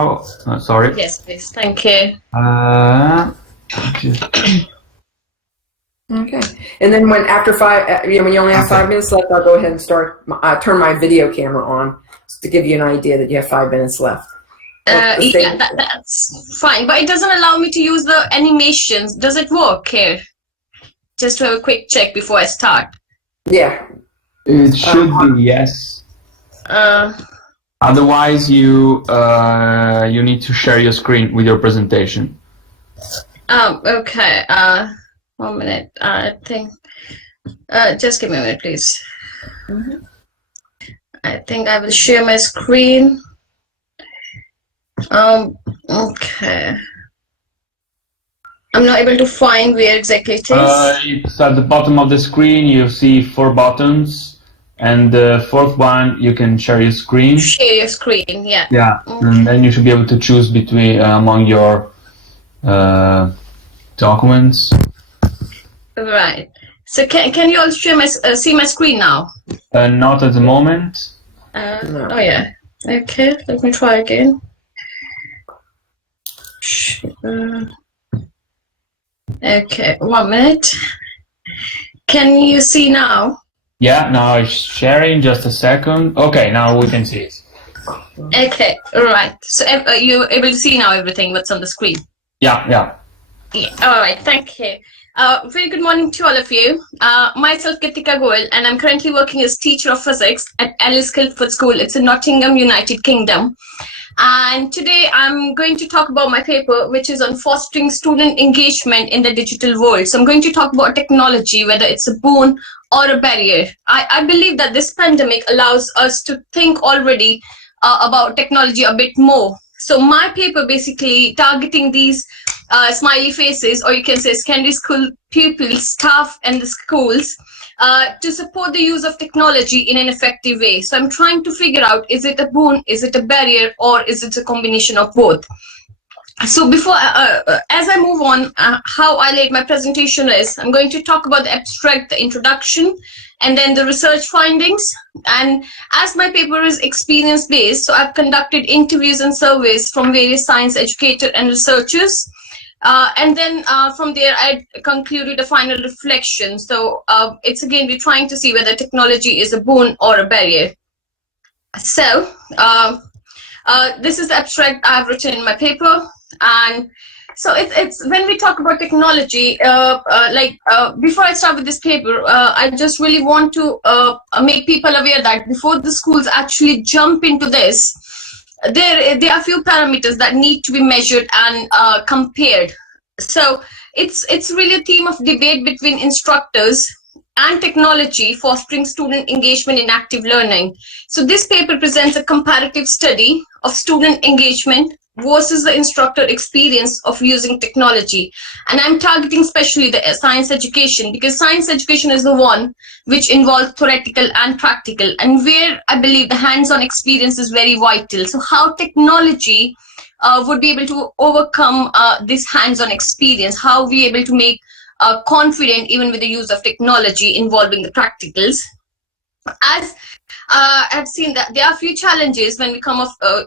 Oh, sorry. Yes, please. Thank you. Okay. And then when after when you only have 5 minutes left, I'll go ahead and start. Turn my video camera on to give you an idea that you have 5 minutes left. Yeah, that's fine, but it doesn't allow me to use the animations. Does it work here? Just to have a quick check before I start. Yeah. It should be, yes. Otherwise, you need to share your screen with your presentation. Okay. 1 minute. I think. Just give me a minute, please. Mm-hmm. I think I will share my screen. Okay. I'm not able to find where exactly it is. It's at the bottom of the screen. You see 4 buttons, and the 4th one you can share your screen. Share your screen, yeah. Yeah, okay. And then you should be able to choose between among your documents. Right. So can you all share my see my screen now? Not at the moment. No. Oh yeah. Okay. Let me try again. Okay, 1 minute. Can you see now? Yeah, now it's sharing. Just a second. Okay, now we can see it. Okay, right. So you're able to see now everything what's on the screen? Yeah, yeah. Yeah. All right, thank you. Very good morning to all of you. Myself, Gitika Goyal, and I'm currently working as teacher of physics at Alice Guildford School. It's in Nottingham, United Kingdom. And today I'm going to talk about my paper, which is on fostering student engagement in the digital world. So I'm going to talk about technology, whether it's a boon or a barrier. I believe that this pandemic allows us to think already about technology a bit more. So my paper basically targeting these smiley faces, or you can say secondary school pupils, staff, and the schools to support the use of technology in an effective way. So I'm trying to figure out, is it a boon, is it a barrier, or is it a combination of both? So before, as I move on, how I laid my presentation is, I'm going to talk about the abstract, the introduction, and then the research findings. And as my paper is experience-based, so I've conducted interviews and surveys from various science educators and researchers. And then from there, I concluded a final reflection. So it's again, we're trying to see whether technology is a boon or a barrier. So this is the abstract I've written in my paper. And so it's when we talk about technology, before I start with this paper, I just really want to make people aware that before the schools actually jump into this, there are a few parameters that need to be measured and compared. So it's really a theme of debate between instructors and technology fostering student engagement in active learning. So this paper presents a comparative study of student engagement versus the instructor experience of using technology. And I'm targeting especially the science education, because science education is the one which involves theoretical and practical, and where I believe the hands-on experience is very vital. So how technology would be able to overcome this hands-on experience, how we able to make confident even with the use of technology involving the practicals. As I've seen that there are a few challenges when we come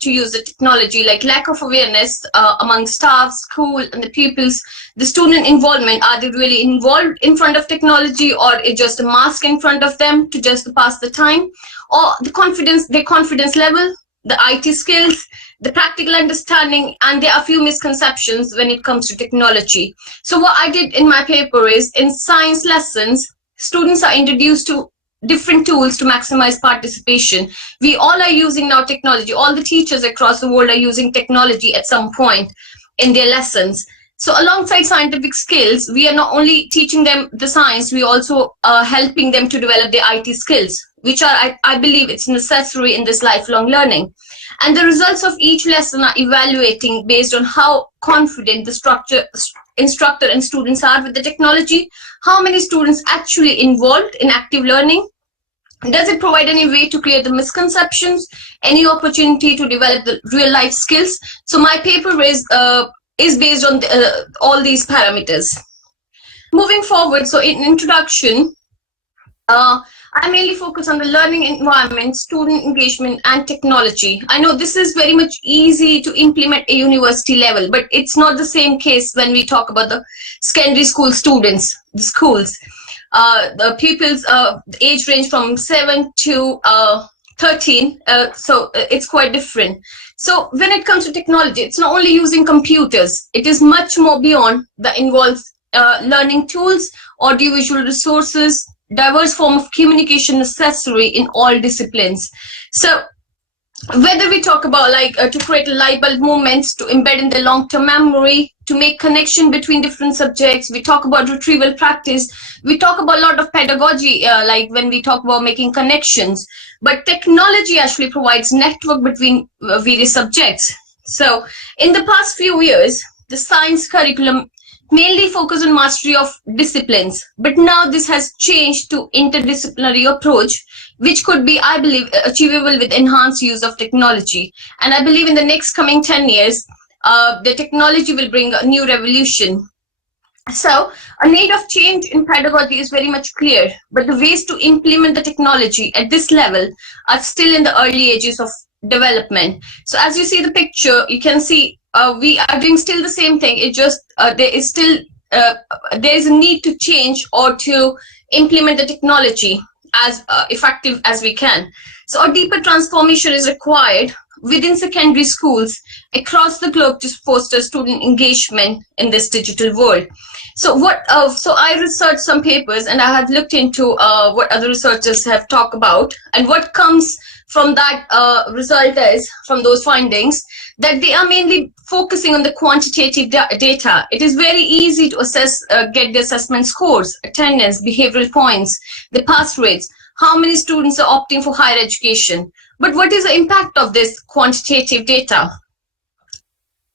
to use the technology, like lack of awareness among staff, school, and the pupils. The student involvement, are they really involved in front of technology, or is just a mask in front of them to just pass the time? Or the confidence, their confidence level, the IT skills, the practical understanding, and there are a few misconceptions when it comes to technology. So what I did in my paper is, in science lessons, students are introduced to different tools to maximize participation. We all are using now technology. All the teachers across the world are using technology at some point in their lessons. So alongside scientific skills, we are not only teaching them the science, we also are helping them to develop their IT skills, which are, I believe it's necessary in this lifelong learning. And the results of each lesson are evaluating based on how confident the instructor and students are with the technology, how many students actually involved in active learning. Does it provide any way to clear the misconceptions, any opportunity to develop the real life skills? So my paper is based on all these parameters. Moving forward, so in introduction, I mainly focus on the learning environment, student engagement, and technology. I know this is very much easy to implement at university level, but it's not the same case when we talk about the secondary school students, the schools. The pupils, the age range from 7 to 13, so it's quite different. So when it comes to technology, it's not only using computers, it is much more beyond that involves learning tools, audiovisual resources, diverse form of communication necessary in all disciplines. So whether we talk about like to create light bulb moments, to embed in the long-term memory, to make connection between different subjects, we talk about retrieval practice, we talk about a lot of pedagogy, like when we talk about making connections, but technology actually provides network between various subjects. So in the past few years, the science curriculum mainly focused on mastery of disciplines, but now this has changed to interdisciplinary approach, which could be, I believe, achievable with enhanced use of technology. And I believe in the next coming 10 years, the technology will bring a new revolution. So a need of change in pedagogy is very much clear, but the ways to implement the technology at this level are still in the early ages of development. So as you see the picture, you can see we are doing still the same thing. It just there is a need to change or to implement the technology as effective as we can. So a deeper transformation is required within secondary schools across the globe to foster student engagement in this digital world. So so I researched some papers and I have looked into what other researchers have talked about, and what comes from that result is, from those findings, that they are mainly focusing on the quantitative data. It is very easy to assess, get the assessment scores, attendance, behavioral points, the pass rates, how many students are opting for higher education. But what is the impact of this quantitative data?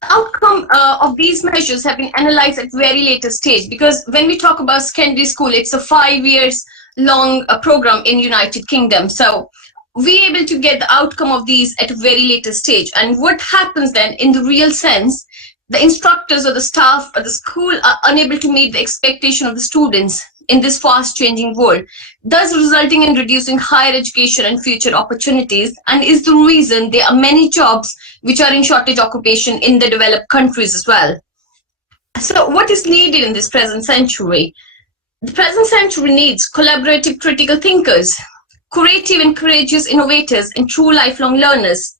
The outcome of these measures have been analyzed at very later stage, because when we talk about secondary school, it's a 5 years long program in United Kingdom. So we able to get the outcome of these at a very later stage. And what happens then in the real sense, the instructors or the staff or the school are unable to meet the expectation of the students in this fast changing world, thus resulting in reducing higher education and future opportunities, and is the reason there are many jobs which are in shortage occupation in the developed countries as well. So what is needed in this present century? The present century needs collaborative critical thinkers, creative and courageous innovators, and true lifelong learners.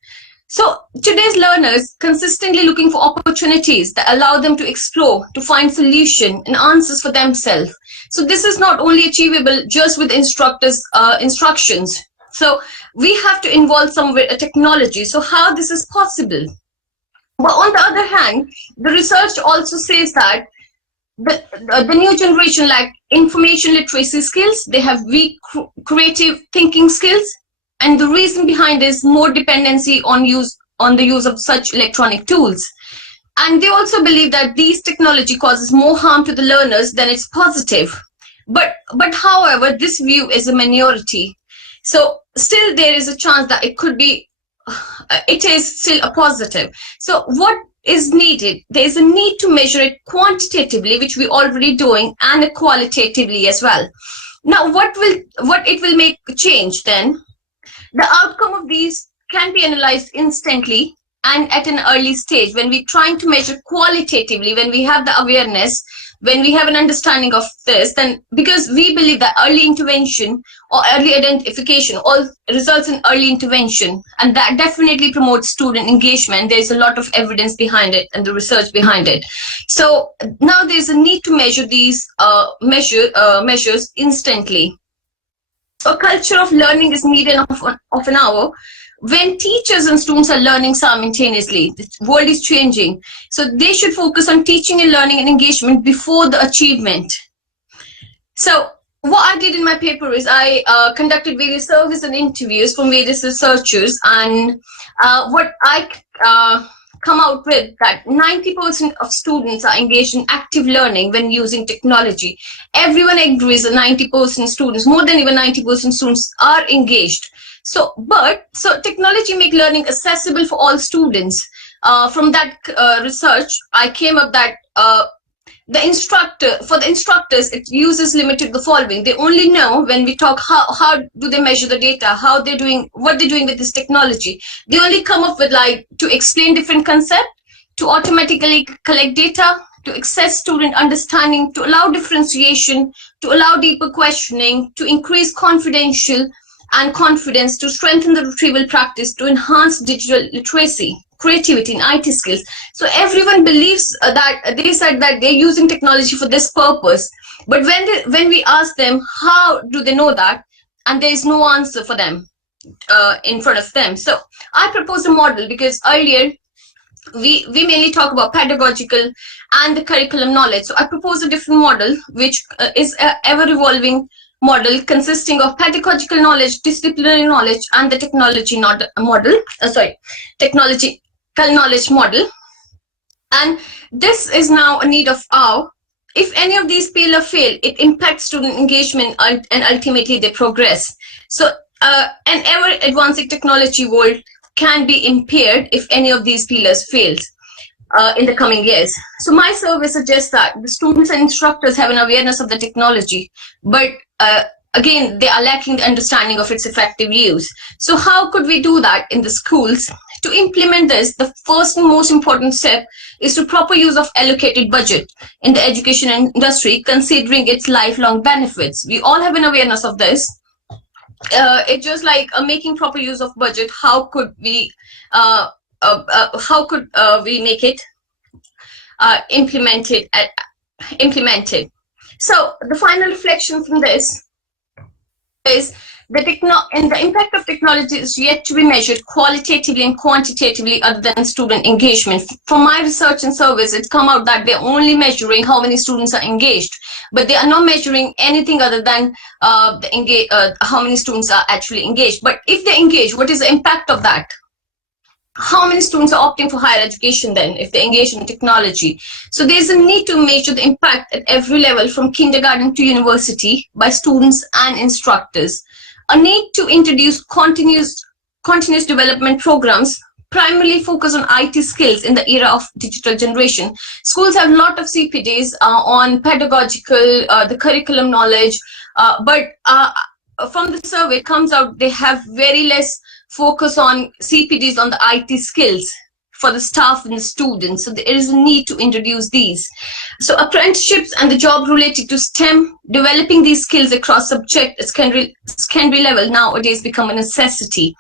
So today's learners consistently looking for opportunities that allow them to explore, to find solution and answers for themselves. So this is not only achievable just with instructors' instructions. So we have to involve some technology. So how this is possible? But on the other hand, the research also says that the new generation lack information literacy skills, they have weak creative thinking skills, and the reason behind is more dependency on the use of such electronic tools. And they also believe that these technology causes more harm to the learners than it's positive. But however, this view is a minority. So still there is a chance that it is still a positive. So what is needed? There is a need to measure it quantitatively, which we're already doing, and qualitatively as well. Now, what it will make change then? The outcome of these can be analyzed instantly and at an early stage. When we're trying to measure qualitatively, when we have the awareness, when we have an understanding of this, then because we believe that early intervention or early identification all results in early intervention, and that definitely promotes student engagement. There's a lot of evidence behind it and the research behind it. So now there's a need to measure these measures instantly. A culture of learning is needed of an hour. When teachers and students are learning simultaneously, the world is changing. So they should focus on teaching and learning and engagement before the achievement. So what I did in my paper is I conducted various surveys and interviews from various researchers, and what I come out with that 90% of students are engaged in active learning when using technology. Everyone agrees that 90% students, more than even 90% students, are engaged. So technology make learning accessible for all students. From that research, I came up that the instructors, its use is limited to the following. They only know when we talk how do they measure the data, how they're doing, what they're doing with this technology. They only come up with like to explain different concepts, to automatically collect data, to access student understanding, to allow differentiation, to allow deeper questioning, to increase confidence, to strengthen the retrieval practice, to enhance digital literacy, creativity, and IT skills. So everyone believes that they said that they're using technology for this purpose. But when we ask them, how do they know that? And there is no answer for them in front of them. So I propose a model because earlier we mainly talk about pedagogical and the curriculum knowledge. So I propose a different model, which is an ever-evolving model consisting of pedagogical knowledge, disciplinary knowledge, and the technological knowledge model. And this is now a need of our. If any of these pillars fail, it impacts student engagement and ultimately their progress. So an ever-advancing technology world can be impaired if any of these pillars fails in the coming years. So my survey suggests that the students and instructors have an awareness of the technology, but again, they are lacking the understanding of its effective use. So how could we do that in the schools? To implement this, the first and most important step is to proper use of allocated budget in the education industry, considering its lifelong benefits. We all have an awareness of this. It's just like making proper use of budget. How could we make it implemented? So the final reflection from this is the impact of technology is yet to be measured qualitatively and quantitatively other than student engagement. From my research and surveys, it's come out that they're only measuring how many students are engaged, but they are not measuring anything other than how many students are actually engaged. But if they engage, what is the impact of that? How many students are opting for higher education then if they engage in technology? So there's a need to measure the impact at every level from kindergarten to university by students and instructors. A need to introduce continuous development programs primarily focus on IT skills in the era of digital generation. Schools have a lot of CPDs on pedagogical, the curriculum knowledge, but from the survey it comes out they have very less focus on CPDs on the IT skills for the staff and the students. So there is a need to introduce these. So apprenticeships and the job related to STEM, developing these skills across subject secondary level nowadays become a necessity.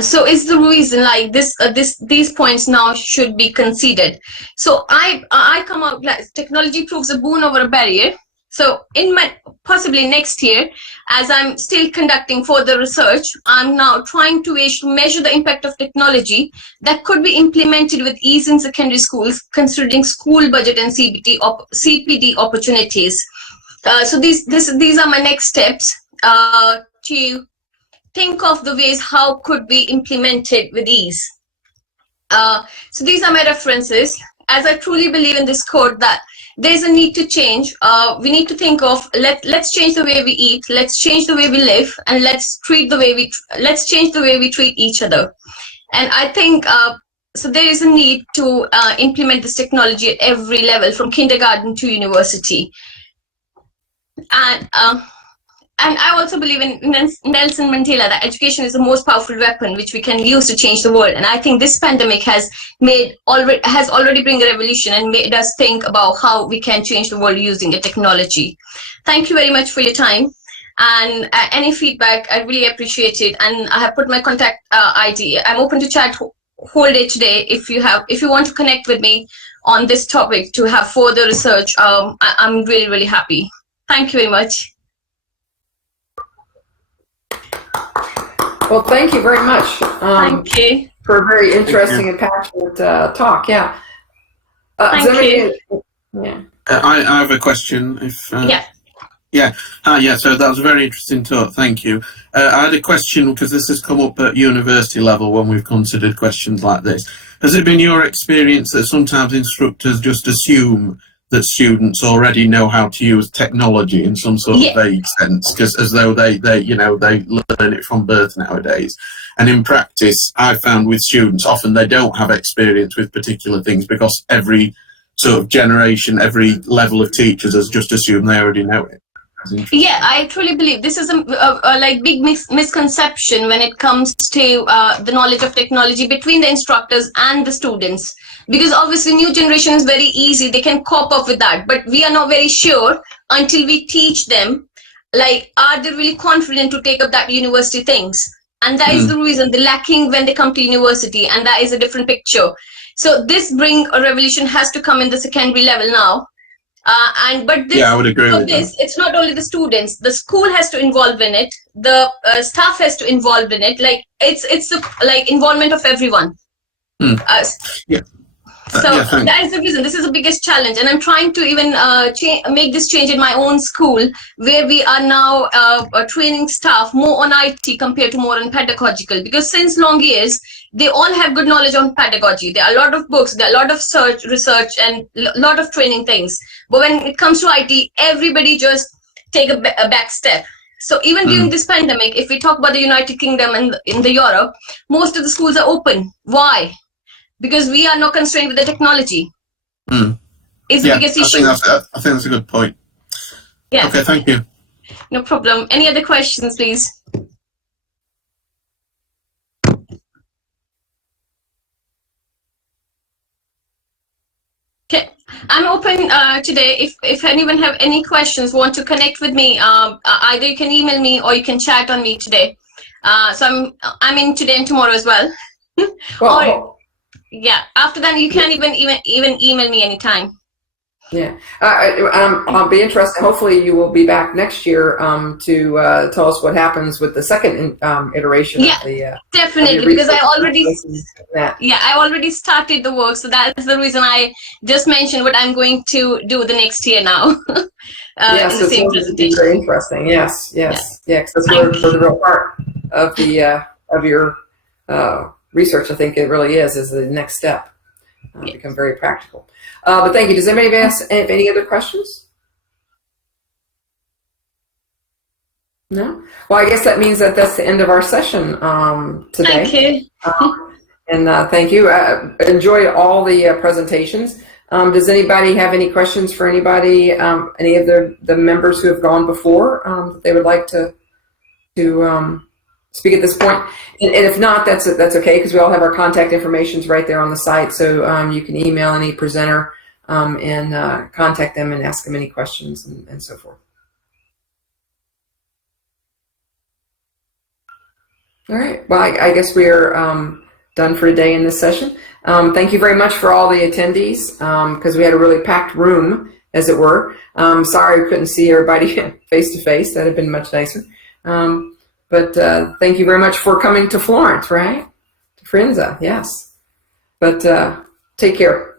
So is the reason like these points now should be considered. So I come out like technology proves a boon over a barrier. So in my possibly next year, as I'm still conducting further research, I'm now trying to measure the impact of technology that could be implemented with ease in secondary schools, considering school budget and CPD opportunities. So these are my next steps to think of the ways how could be implemented with ease. So these are my references. As I truly believe in this quote that there's a need to change. We need to think of let's change the way we eat, let's change the way we live, and let's change the way we treat each other. And I think so there is a need to implement this technology at every level from kindergarten to university. And I also believe in Nelson Mandela that education is the most powerful weapon which we can use to change the world. And I think this pandemic has already bring a revolution and made us think about how we can change the world using the technology. Thank you very much for your time. And any feedback, I really appreciate it. And I have put my contact ID. I'm open to chat whole day today. If you want to connect with me on this topic to have further research, I'm really, really happy. Thank you very much. Well, thank you very much. Thank you. For a very interesting and passionate talk. Yeah. Thank you. Yeah. I have a question. So that was a very interesting talk. Thank you. I had a question because this has come up at university level when we've considered questions like this. Has it been your experience that sometimes instructors just assume that students already know how to use technology in some sort of vague sense, because as though they learn it from birth nowadays? And in practice, I've found with students, often they don't have experience with particular things because every sort of generation, every level of teachers has just assumed they already know it. Yeah, I truly believe this is a like big misconception when it comes to the knowledge of technology between the instructors and the students, because obviously new generation is very easy, they can cope up with that, but we are not very sure until we teach them, like, are they really confident to take up that university things, and that is the reason they're lacking when they come to university, and that is a different picture. So this bring a revolution has to come in the secondary level now. But this, I would agree with this, that. it's not only the students. The school has to involve in it. The staff has to involve in it. Like it's the like involvement of everyone. Yeah. So Yeah, that is the reason. This is the biggest challenge, and I'm trying to even make this change in my own school, where we are now training staff more on IT compared to more on pedagogical. Because since long years, they all have good knowledge on pedagogy. There are a lot of books, there are a lot of research, and a lot of training things. But when it comes to IT, everybody just take a back step. So even during this pandemic, if we talk about the United Kingdom and in the Europe, most of the schools are open. Why? Because we are not constrained with the technology. It's the biggest issue. I think that's a good point. Yeah. Okay, thank you. No problem. Any other questions, please? Okay, I'm open today. If anyone have any questions, want to connect with me, either you can email me or you can chat on me today. So I'm in today and tomorrow as well. Well, yeah. After that, you can even email me anytime. yeah, I'll be interested. Hopefully, you will be back next year to tell us what happens with the second iteration of the. Definitely, because I already started the work, so that is the reason I just mentioned what I'm going to do the next year now. Yes, it's going to be very interesting. Yes, because that's where the real part of the of your research. I think it really is the next step. Become very practical. But thank you. Does anybody have any other questions? No? Well, I guess that means that that's the end of our session today. Thank you. And thank you. Enjoyed all the presentations. Does anybody have any questions for anybody, any of the members who have gone before that they would like to speak at this point? And if not, that's okay, because we all have our contact information right there on the site, so you can email any presenter and contact them and ask them any questions and so forth. All right. Well, I guess we are done for today in this session. Thank you very much for all the attendees, because we had a really packed room, as it were. Sorry we couldn't see everybody face to face. That would have been much nicer. But thank you very much for coming to Florence, right? To Frenza, yes. But take care.